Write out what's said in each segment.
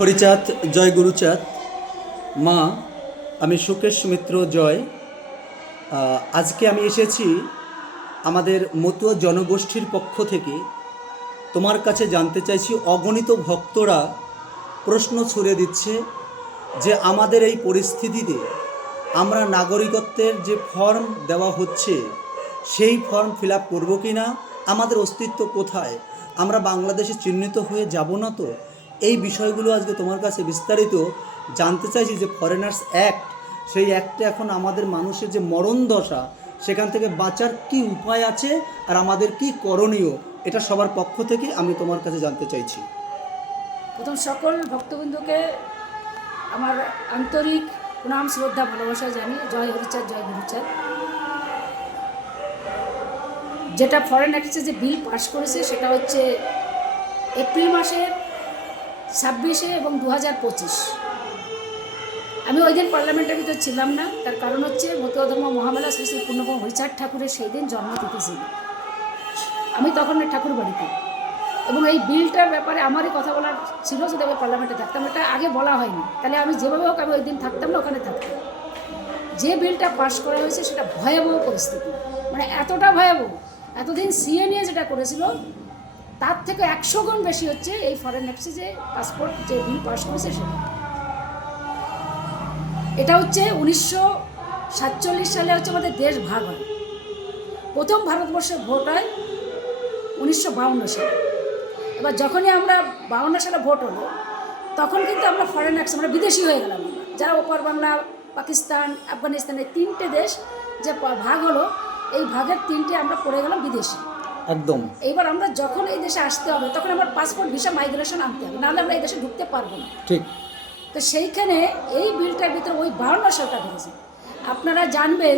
হরিচাঁদ জয় গুরুচাঁদ। মা, আমি সুকেশ মিত্র জয়। আজকে আমি এসেছি আমাদের মতুয়া জনগোষ্ঠীর পক্ষ থেকে তোমার কাছে জানতে চাইছি। অগণিত ভক্তরা প্রশ্ন ছুড়ে দিচ্ছে যে আমাদের এই পরিস্থিতিতে আমরা নাগরিকত্বের যে ফর্ম দেওয়া হচ্ছে সেই ফর্ম ফিল আপ করবো কি না, আমাদের অস্তিত্ব কোথায়, আমরা বাংলাদেশে চিহ্নিত হয়ে যাব না তো? এই বিষয়গুলো আজকে তোমার কাছে বিস্তারিত জানতে চাইছি। যে ফরেনার্স অ্যাক্ট, সেই অ্যাক্টে এখন আমাদের মানুষের যে মরণ দশা, সেখান থেকে বাঁচার কি উপায় আছে আর আমাদের কি করণীয়, এটা সবার পক্ষ থেকে আমি তোমার কাছে জানতে চাইছি। প্রথম সকল ভক্তবৃন্দকে আমার আন্তরিক প্রণাম, শ্রদ্ধা, ভালোবাসা জানি। জয় হরিচাঁদ, জয় গুরুচাঁদ। যেটা ফরেন অ্যাক্টে যে বিল পাস করেছে সেটা হচ্ছে এপ্রিল মাসের 26 এবং 2025। আমি ওই দিন পার্লামেন্টের ভিতর ছিলাম না, তার কারণ হচ্ছে মতুয়া ধর্ম মহামেলা শ্রী শ্রী পূর্ণব্রহ্ম হরিচাঁদ ঠাকুরের সেই দিন জন্মতিথি ছিল। আমি তখন ঠাকুর বাড়িতে, এবং এই বিলটার ব্যাপারে আমারই কথা বলার ছিল যদি আমি পার্লামেন্টে থাকতাম। এটা আগে বলা হয়নি, তাহলে আমি যেভাবে হোক আমি ওই দিন থাকতাম না, ওখানে থাকতাম। যে বিলটা পাস করা হয়েছে সেটা ভয়াবহ পরিস্থিতি, মানে এতটা ভয়াবহ, এতদিন সিএ নিয়ে যেটা করেছিল তার থেকে 100 গুণ বেশি হচ্ছে এই ফরেন অ্যাক্টে যে পাসপোর্ট যে বিল পাস করেছে সেটা। এটা হচ্ছে 1947 সালে হচ্ছে আমাদের দেশ ভাগ হয়। প্রথম ভারতবর্ষে ভোট হয় 1952 সালে। এবার যখনই আমরা 52 সালে ভোট হলো, তখন কিন্তু আমরা ফরেন অ্যাক্ট, আমরা বিদেশি হয়ে গেলাম। যারা ওপার বাংলা, পাকিস্তান, আফগানিস্তানের 3টে দেশ যে ভাগ হলো, এই ভাগের 3টে আমরা পড়ে গেলাম বিদেশি। একদম। এইবার আমরা যখন এই দেশে আসতে হবে তখন আমার পাসপোর্ট, ভিসা, মাইগ্রেশন আনতে হবে, নাহলে আমরা এই দেশে ঢুকতে পারবো না। ঠিক। তো সেইখানে এই বিলটার ভিতরে ওই 52 সালটা ধরেছে। আপনারা জানবেন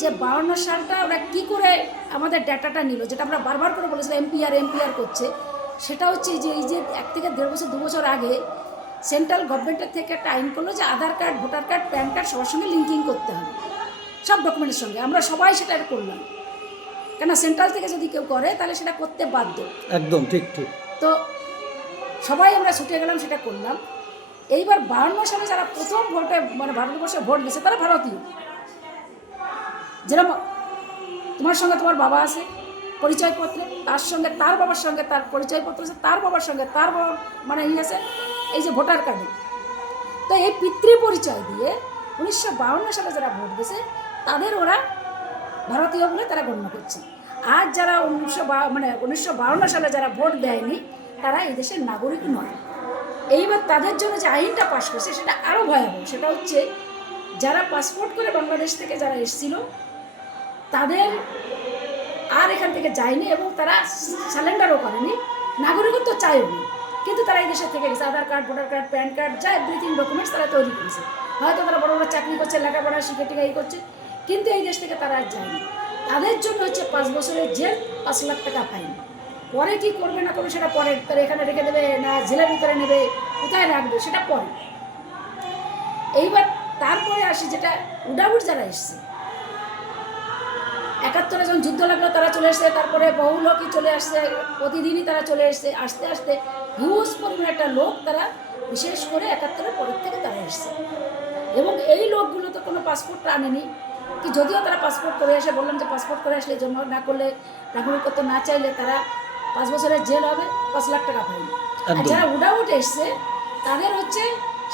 যে 52 সালটা ওরা কী করে আমাদের ডাটাটা নিল, যেটা আমরা বারবার করে বলেছিলাম এমপিআর করছে। সেটা হচ্ছে যে এই যে 1 থেকে 1.5 বছর 2 বছর আগে সেন্ট্রাল গভর্নমেন্টের থেকে একটা আইন করলো যে Aadhaar card, voter card, PAN card সবার সঙ্গে লিঙ্কিং করতে হবে, সব ডকুমেন্টের সঙ্গে। আমরা সবাই সেটা করলাম, কেন সেন্ট্রাল থেকে যদি কেউ করে তাহলে সেটা করতে বাধ্য। একদম ঠিক ঠিক। তো সবাই আমরা ছুটে গেলাম, সেটা করলাম। এইবার 52 সালে যারা প্রথম ভোটে মানে ভারতবর্ষে ভোট দিয়েছে তারা ভারতীয়। যেরকম তোমার সঙ্গে তোমার বাবা আছে পরিচয়পত্রে, তার সঙ্গে তার বাবার সঙ্গে তার পরিচয়পত্র আছে, তার বাবার সঙ্গে তার বাবার মানে আছে এই যে ভোটার কার্ডে। তো এই পিতৃ পরিচয় দিয়ে 1952 সালে যারা ভোট দিয়েছে তাদের ওরা ভারতীয় বলে তারা গণ্য করছে। আর যারা 1952 সালে যারা ভোট দেয়নি তারা এই দেশের নাগরিক নয়। এইবার তাদের জন্য যে আইনটা পাশ করেছে সেটা আরও ভয়াবহ। সেটা হচ্ছে যারা পাসপোর্ট করে বাংলাদেশ থেকে যারা এসেছিল তাদের আর এখান থেকে যায়নি, এবং তারা সারেন্ডারও করেনি, নাগরিকত্ব চায়নি, কিন্তু তারা এই দেশে থেকে গেছে। Aadhaar card, voter card, PAN card, যা এভরিথিং ডকুমেন্টস তারা তৈরি করেছে। হয়তো তারা বড় বড় চাকরি করছে, লেখাপড়া শিখে টিকা এই করছে, কিন্তু এই দেশ থেকে তারা আর যায়নি। তাদের জন্য হচ্ছে 5 বছরের জেল, 5 লাখ টাকা ফাইন। পরে কি করবে না করবে সেটা পরে, তারা এখানে রেখে দেবে না জেলের ভিতরে নেবে, কোথায় রাখবে সেটা পরে। এইবার তারপরে আসি যেটা উডাউট যারা এসছে, 71 যখন যুদ্ধ লাগলো তারা চলে এসছে, তারপরে বহু লোকই চলে আসছে, প্রতিদিনই তারা চলে এসছে। আস্তে আস্তে হিউজ পরিমাণে একটা লোক তারা বিশেষ করে 71-এর পরের থেকে তারা এসছে। এবং এই লোকগুলো তো কোনো পাসপোর্ট আনেনি, কি যদিও তারা পাসপোর্ট করে এসে, বললাম যে পাসপোর্ট করে আসলে জন্ম না করলে, নাগরিকত্ব না চাইলে তারা 5 বছরের জেল হবে, 5 লাখ টাকা ফাইন। আর যারা উডাউট এসছে তাদের হচ্ছে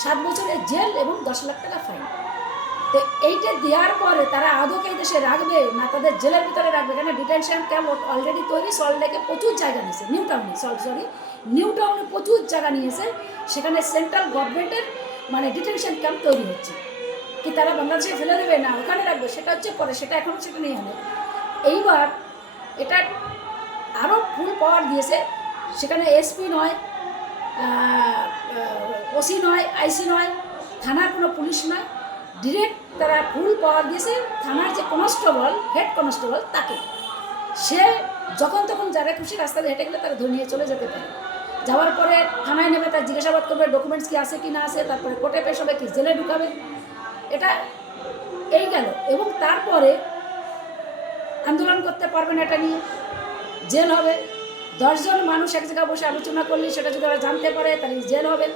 7 বছরের জেল এবং 10 লাখ টাকা ফাইন। তো এইটা দেওয়ার পরে তারা আদৌকে এই দেশে রাখবে না তাদের জেলের ভিতরে রাখবে? কেন ডিটেনশন ক্যাম্প অলরেডি তৈরি, সল্টলেকে প্রচুর জায়গা নিয়েছে, নিউ টাউনে প্রচুর জায়গা নিয়েছে। সেখানে সেন্ট্রাল গভর্নমেন্টের মানে ডিটেনশন ক্যাম্প তৈরি হচ্ছে। কি তারা বাংলাদেশে ফেলে দেবে না ওখানে রাখবে সেটা হচ্ছে পরে, সেটা এখন সেটা নিয়ে আনে। এইবার এটা আরও ফুল পাওয়ার দিয়েছে। সেখানে এসপি নয়, ওসি নয়, আইসি নয়, থানার কোনো পুলিশ নয়, ডিরেক্ট তারা ফুল পাওয়ার দিয়েছে থানার যে কনস্টেবল, হেড কনস্টেবল, তাকে। সে যখন তখন যারা খুশি রাস্তায় হেঁটে গেলে তারা ধরে নিয়ে চলে যেতে পারে। যাওয়ার পরে থানায় নেবে, তার জিজ্ঞাসাবাদ করবে, ডকুমেন্টস কি আছে কি না আছে, তারপরে কোর্টে পেশ হবে, কি জেলে ঢুকাবে। এটা এই গেল। এবং তারপরে আন্দোলন করতে পারবে না, এটা নিয়ে জেল হবে। 10 জন মানুষ এক জায়গায় বসে আলোচনা করলে সেটা যদি ওরা জানতে পারে তাহলে জেল হবে।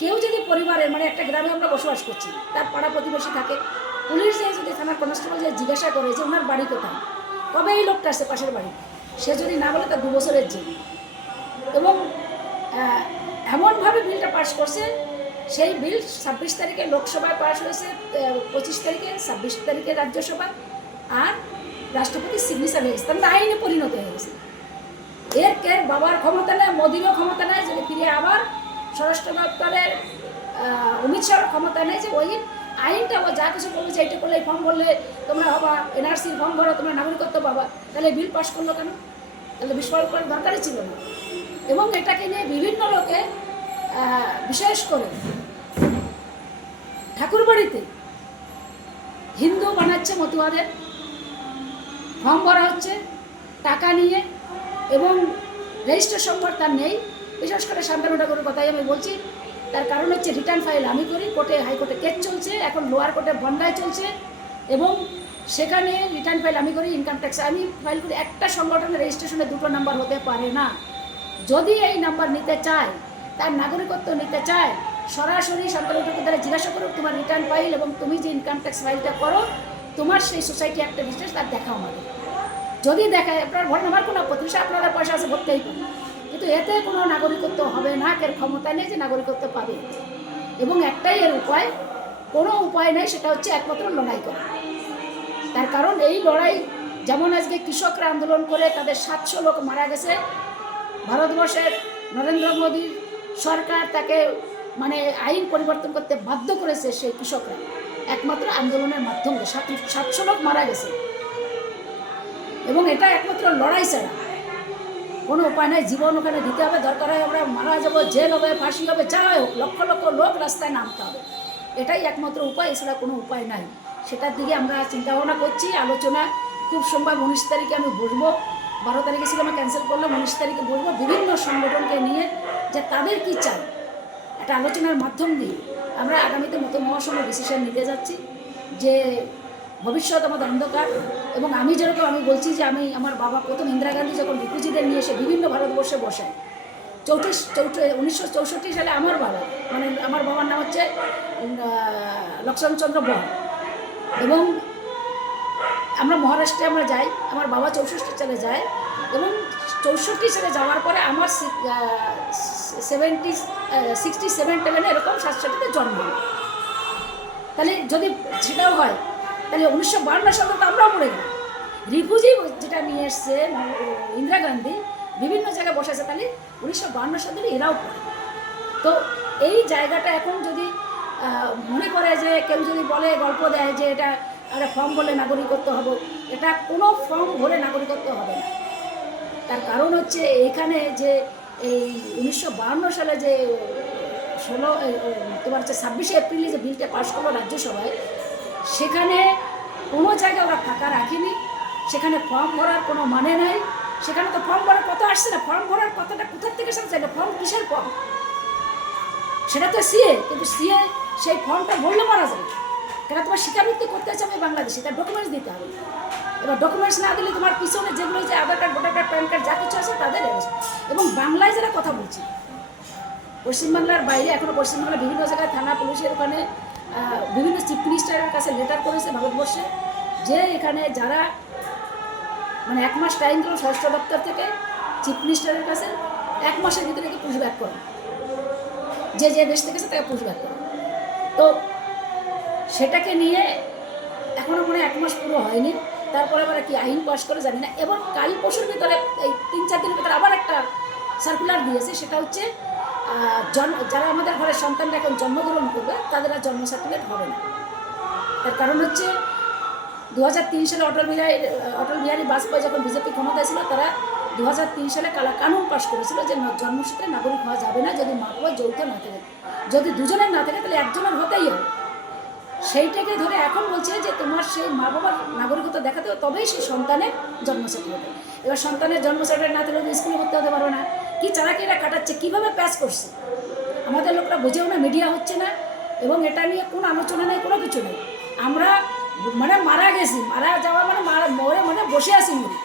কেউ যদি পরিবারের মানে একটা গ্রামে আমরা বসবাস করছি, তার পাড়া প্রতিবেশী থাকে, পুলিশ যে যদি থানার কনস্টেবল যে জিজ্ঞাসা করে যে ওনার বাড়ি কোথায়, কবে এই লোকটা আসছে পাশের বাড়ি, সে যদি না বলে তার 2 বছরের জেল। এবং এমনভাবে বিলটা পাশ করছে, সেই বিল 26 তারিখে লোকসভায় পাশ হয়েছে, 25 তারিখে, 26 তারিখে রাজ্যসভা, আর রাষ্ট্রপতির সিগনেচার হয়ে গেছে, তার আইনে পরিণত হয়ে গেছে। এর বাবার ক্ষমতা নেই, মোদিরও ক্ষমতা নেই, যদি ফিরে আবার স্বরাষ্ট্র দপ্তরের অমিত শাহর ক্ষমতা নেই যে ওই আইনটা ও যা কিছু বলবে যে এইটা করলে, এই ফর্ম ভরলে তোমরা হবা, এনআরসির ফর্ম ভরো, তোমরা নাগরিকত্ব পাবা, তাহলে বিল পাশ করলো কেন? তাহলে বিস্ফোরণ করার দরকারই ছিল না। এবং এটাকে নিয়ে বিভিন্ন লোকে বিশেষ করে ঠাকুরবাড়িতে হিন্দু বানাচ্ছে মতুয়াদের, ফর্ম ভরা হচ্ছে টাকা নিয়ে, এবং রেজিস্ট্রেশন নম্বর তার নেই। বিশেষ করে শান্তনু ঠাকুরের কথাই আমি বলছি, তার কারণ হচ্ছে রিটার্ন ফাইল আমি করি, কোর্টে হাইকোর্টে কেস চলছে, এখন লোয়ার কোর্টে বন্ডায় চলছে, এবং সেখানে রিটার্ন ফাইল আমি করি, ইনকাম ট্যাক্স আমি ফাইল করি। একটা সংগঠনের রেজিস্ট্রেশনে 2টো নাম্বার হতে পারে না। যদি এই নাম্বার নিতে চায়, তার নাগরিকত্ব নিতে চায়, সরাসরি শান্তনু ঠাকুর দ্বারা জিজ্ঞাসা করুক তোমার রিটার্ন ফাইল এবং তুমি যে ইনকাম ট্যাক্স ফাইলটা করো, তোমার সেই সোসাইটি একটা রেজিস্ট্রেশন তার দেখাও আমাদের। যদি দেখায় আপনার ভরেন, আমার কোনো আপত্তি, আপনাদের পয়সা আছে ভরতেই পারে, কিন্তু এতে কোনো নাগরিকত্ব হবে না, এর ক্ষমতা নেই যে নাগরিকত্ব পাবে। এবং একটাই এর উপায়, কোনো উপায় নেই, সেটা হচ্ছে একমাত্র লড়াই করা। তার কারণ এই লড়াই, যেমন আজকে কৃষকরা আন্দোলন করে তাদের 700 লোক মারা গেছে, ভারতবর্ষের নরেন্দ্র মোদীর সরকার তাকে মানে আইন পরিবর্তন করতে বাধ্য করেছে সেই কৃষকরা, একমাত্র আন্দোলনের মাধ্যমে 700 লোক মারা গেছে। এবং এটা একমাত্র লড়াই ছাড়া কোনো উপায় নাই। জীবন ওখানে দিতে হবে, দরকার হয় আমরা মারা যাবো, জেল হবে, ফাঁসি হবে, যা হোক, লক্ষ লক্ষ লোক রাস্তায় নামতে হবে, এটাই একমাত্র উপায়, এছাড়া কোনো উপায় নাই। সেটার দিকে আমরা চিন্তাভাবনা করছি, আলোচনা খুব সম্ভব 19 তারিখে আমি বসবো, 12 তারিখে ছিল আমি ক্যান্সেল করলাম, 19 তারিখে বসবো বিভিন্ন সংগঠনকে নিয়ে, যে তাদের কী চাই, একটা আলোচনার মাধ্যম দিয়ে আমরা আগামীতে মতো মহাসংঘ ডিসিশন নিতে যাচ্ছি যে ভবিষ্যৎ আমাদের অন্ধকার। এবং আমি যেরকম আমি বলছি যে আমার বাবা প্রথম ইন্দিরা গান্ধী যখন রিফিউজিদের নিয়ে এসে বিভিন্ন ভারতবর্ষে বসায়, 1964 সালে আমার বাবা, মানে আমার বাবার নাম হচ্ছে লক্ষ্মণচন্দ্র বর, এবং আমরা মহারাষ্ট্রে আমরা যাই, আমার বাবা 64 সালে যায়, এবং 64 সালে যাওয়ার পরে আমার 67 এরকম 67-তে জন্ম। তাহলে যদি সেটাও হয়, তাহলে 1952 সালে তো আমরাও মরে গেলাম। রিফিউজি যেটা নিয়ে এসছে ইন্দিরা গান্ধী, বিভিন্ন জায়গায় বসেছে, তাহলে 1952 সালে এরাও পড়ে। তো এই জায়গাটা এখন যদি মনে করে যে কেউ যদি বলে, গল্প দেয় যে এটা একটা ফর্ম ভরলে নাগরিকত্ব হবে, এটা কোনো ফর্ম ভরে নাগরিকত্ব হবে না। তার কারণ হচ্ছে এখানে যে এই 1952 সালে যে 26 এপ্রিলে যে বিলটা পাশ করলো রাজ্যসভায়, সেখানে কোনো জায়গায় ওরা ফাঁকা রাখেনি, সেখানে ফর্ম ভরার কোনো মানে নাই। সেখানে তো ফর্ম ভরার কথা আসছে না, ফর্ম ভরার কথাটা কোথার থেকে এসেছে, এটা ফর্ম কিসের ফর্ম? সেটা তো সিএ, কিন্তু সিএ সেই ফর্মটা ভরলে মারা যাবে, কেন তোমার স্বীকারোক্তি করতে চাবে বাংলাদেশে, তার ডকুমেন্টস দিতে হবে। এবার ডকুমেন্টস না দিলে তোমার পিছনে যেগুলো যে Aadhaar card, voter card, PAN card যা কিছু আছে তাদের অ্যারেস্ট। এবং বাংলায় যারা কথা বলছি, পশ্চিমবাংলার বাইরে এখনও পশ্চিমবাংলার বিভিন্ন জায়গায় থানা পুলিশের ওখানে বিভিন্ন চিফ মিনিস্টারের কাছে লেটার করেছে ভারতবর্ষে, যে এখানে যারা মানে 1 মাস টাইম দিল স্বরাষ্ট্র দপ্তর থেকে চিফ মিনিস্টারের কাছে, 1 মাসের ভিতরে কি পুশব্যাক করে, যে যে দেশ থেকে তাকে পুশব্যাক করে। তো সেটাকে নিয়ে এখনও মনে 1 মাস পুরো হয়নি, তারপরে আবার কি আইন পাস করে জানি না। এবং কাল পরশুর ভিতরে এই 3-4 দিনের ভিতরে আবার একটা সার্কুলার দিয়েছে, সেটা হচ্ছে যারা আমাদের ঘরের সন্তানরা এখন জন্মগ্রহণ করবে তাদের আর জন্ম সার্টিফিকেট হবে না। তার কারণ হচ্ছে 2003 সালে অটল বিহারী বাজপেয়ী যখন বিজেপি ক্ষমতায় ছিল, তারা 2003 সালে কালা কানুন পাশ করেছিল যে জন্মসূত্রে নাগরিক হওয়া যাবে না যদি মা বাবা যৌথ না থাকে, যদি দুজনের না থাকে তাহলে একজনের হতেই হবে। সেইটাকে ধরে এখন বলছে যে তোমার সেই মা বাবার নাগরিকত্ব দেখাতে হবে, তবেই সেই সন্তানের জন্ম সার্টিফিকেট। এবার সন্তানের জন্ম সার্টিফিকেট না থাকলে স্কুলে ভর্তি হতে পারবে না। কি চালাকিরা কাটাচ্ছে, কীভাবে প্যাস করছে আমাদের লোকরা বুঝেও না, মিডিয়া হচ্ছে না, এবং এটা নিয়ে কোনো আলোচনা নেই, কোনো কিছু নেই। আমরা মানে মারা গেছি, মারা যাওয়া মানে মরে মানে বসে আছি মরি,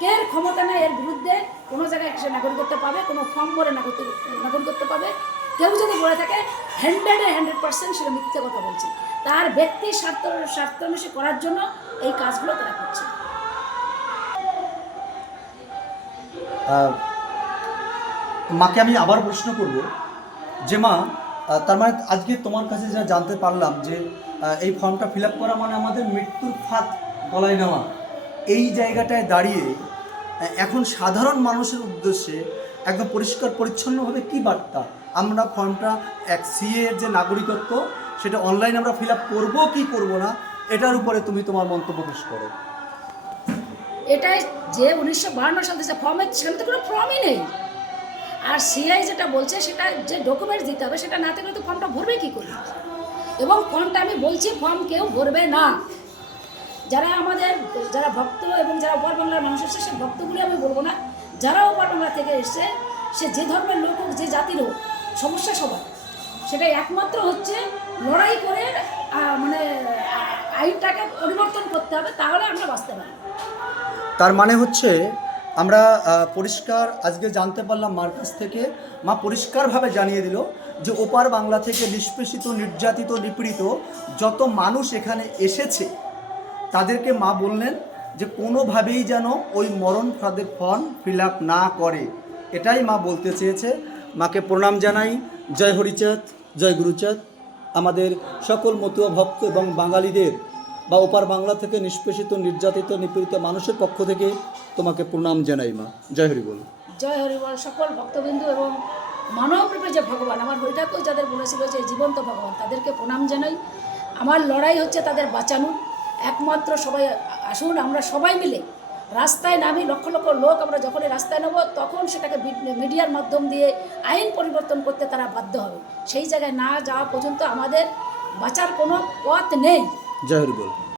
কের ক্ষমতা নেই এর বিরুদ্ধে কোনো জায়গায় সে নাগরিকত্ব পাবে, কোনো ফর্ম ভরে নাগরিকত্ব পাবে, কেউ যদি বলে থাকে 100% সেটা মিথ্যে কথা বলছে। তার ব্যক্তির স্বার্থান্বেষী করার জন্য এই কাজগুলো তারা করছে। মাকে আমি আবার প্রশ্ন করব যে মা, তার মানে আজকে তোমার কাছে যা জানতে পারলাম যে এই ফর্মটা ফিল আপ করা মানে আমাদের মৃত্যুর ফাঁদ গলায় নেওয়া। এই জায়গাটায় দাঁড়িয়ে এখন সাধারণ মানুষের উদ্দেশ্যে একদম পরিষ্কার পরিচ্ছন্নভাবে কী বার্তা, আমরা ফর্মটা সিএ এর যে নাগরিকত্ব সেটা অনলাইনে আমরা ফিল আপ করবো কি করবো না, এটার উপরে তুমি তোমার মন্তব্য পেশ করো। এটাই যে 1952 সাল থেকে ফর্মের, সেখানে তো কোনো ফর্মই নেই। আর সিআই যেটা বলছে সেটা যে ডকুমেন্টস দিতে হবে সেটা না থাকলে তো ফর্মটা ভরবে কী করে। এবং ফর্মটা আমি বলছি ফর্ম কেউ ভরবে না। যারা ভক্ত এবং যারা ওপার বাংলার মানুষ এসছে, সে ভক্তগুলি আমি বলবো না, যারা ওপার বাংলা থেকে এসছে, সে যে ধর্মের লোক হোক, যে জাতির হোক, সমস্যা সবার। সেটা একমাত্র হচ্ছে লড়াই করে মানে আইনটাকে পরিবর্তন করতে হবে, তাহলে আমরা বাঁচতে পারি। তার মানে হচ্ছে আমরা পরিষ্কার আজকে জানতে পারলাম মার কাছ থেকে, মা পরিষ্কারভাবে জানিয়ে দিল যে ওপার বাংলা থেকে নিষ্পেষিত, নির্যাতিত, নিপীড়িত যত মানুষ এখানে এসেছে তাদেরকে মা বললেন যে কোনোভাবেই যেন ওই মরণ ফাঁদের ফর্ম ফিল আপ না করে। এটাই মা বলতে চেয়েছে। মাকে প্রণাম জানাই। জয় হরিচাঁদ, জয় গুরুচাঁদ। আমাদের সকল মতুয়া ভক্ত এবং বাঙালিদের বা ওপার বাংলা থেকে নিষ্পেষিত, নির্যাতিত, নিপীড়িত মানুষের পক্ষ থেকে তোমাকে প্রণাম জানাই মা। জয় হরি বল। জয় হরি বল। সকল ভক্তবিন্দু এবং মানবরূপে যে ভগবান, আমার হরি ঠাকুর যাদের বলেছিল যে জীবন্ত ভগবান, তাদেরকে প্রণাম জানাই। আমার লড়াই হচ্ছে তাদের বাঁচানো। একমাত্র সবাই আসুন, আমরা সবাই মিলে রাস্তায় নামি, লক্ষ লক্ষ লোক আমরা যখনই রাস্তায় নেব, তখন সেটাকে মিডিয়ার মাধ্যম দিয়ে আইন পরিবর্তন করতে তারা বাধ্য হবে। সেই জায়গায় না যাওয়া পর্যন্ত আমাদের বাঁচার কোনো পথ নেই। জয় হরি বল।